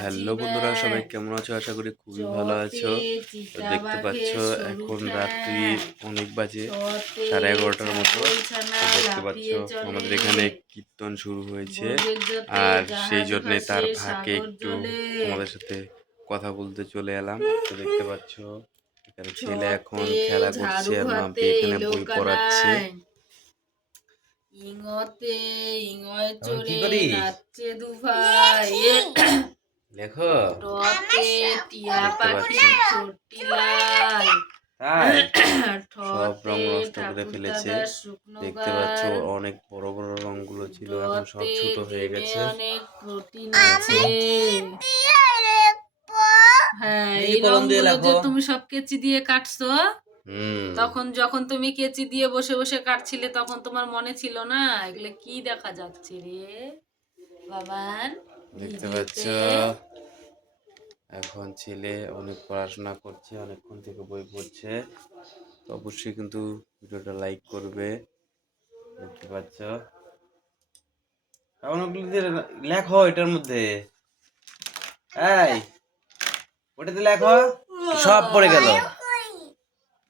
Hello বন্ধুরা সবাই কেমন আছো? আশা করি খুবই ভালো আছো। তো দেখতে পাচ্ছ এখন রাত্রি অনেক বাজে সাড়ে এগারোটার মতো। দেখতে পাচ্ছ আমাদের এখানে কীর্তন শুরু হয়েছে। আর সেই জন্যে তার ফাঁকে একটু তোমাদের সাথে কথা বলতে চলে এলাম। তো দেখতে পাচ্ছ এখানে ছেলে এখন খেলা করছে আর মাম্পি এখানে বই পড়াচ্ছে। ইঙতে ইঙয় চড়ে? নাচছে দু টতে টিয়া পাখি তাই? সব রং নষ্ট করে ফেলেছে। দেখতে পাচ্ছ অনেক বড় বড় রংগুলো ছিল এখন সব ছোট হয়ে গেছে। অনেক প্রোটিন আছে। হ্যাঁ এই এই রংগুলো যে তুমি সব কেচি দিয়ে কাটছো হুম। তখন যখন তুমি কেচি দিয়ে বসে বসে কাটছিলে তখন তোমার মনে ছিল না এগুলো কি দেখা যাচ্ছে রে বাবান? দেখতে? পাচ্ছ? এখন ছেলে অনেক পড়াশোনা করছে অনেকক্ষণ থেকে বই পড়ছে। তো অবশ্যই কিন্তু ভিডিওটা লাইক করবে। দেখতে পাচ্ছ? অনেকগুলো লেখো এটার মধ্যে। এই ওটাতে লেখো সব পড়ে গেল।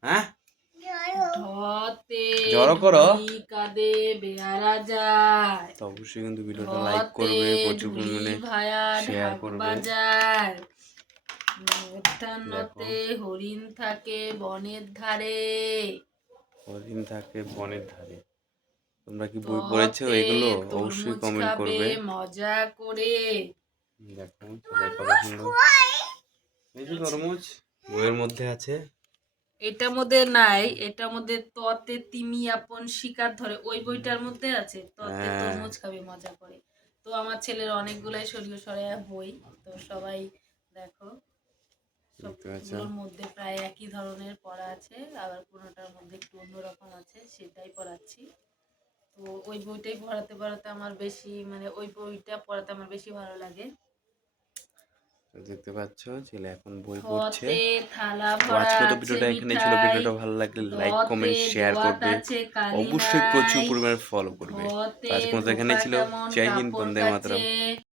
হ্যাঁ? ঢতে জড়ো করো। ঢুলি কাঁদে বেয়ারা যায় তো অবশ্যই কিন্তু ভিডিওটা লাইক করবে প্রচুর পরিমাণে ভায়া করবে। বাজায়। মধ্যাহ্নতে হরিণ থাকে বনের ধারে। কদিন থাকে বনের ধারে। তোমরা কি বই পড়েছো এগুলো? অবশ্যই কমেন্ট করবে। মজা করে। দেখো কত সুন্দর এই যে তরমুজ বইয়ের মধ্যে আছে। এটার মধ্যে নাই এটার মধ্যে ততে তিমি আপন শিকার ধরে ওই বইটার মধ্যে আছে ততে হ্যাঁ। তরমুজ খাবে মজা করে। তো আমার ছেলের অনেকগুলাই সরিয়ে সরাইয়া বই তো সবাই দেখো সবগুলোর মধ্যে প্রায় একই ধরনের পড়া আছে আবার কোনোটার মধ্যে একটু অন্যরকম আছে সেটাই পড়াচ্ছি। তো ওই বইটাই পড়াতে পড়াতে আমার বেশি মানে ওই বইটা পড়াতে আমার বেশি ভালো লাগে। দেখতে পাচ্ছ ছেলে এখন বই পড়ছে। আজকে তো ভিডিওটা এখানে ছিল। ভিডিওটা ভালো লাগলে লাইক কমেন্ট শেয়ার করবে। অবশ্যই প্রচুর পরিমাণে ফলো করবে। আজকে মতো এখানেই ছিল। জয় হিন্দ বন্দে মাতরম।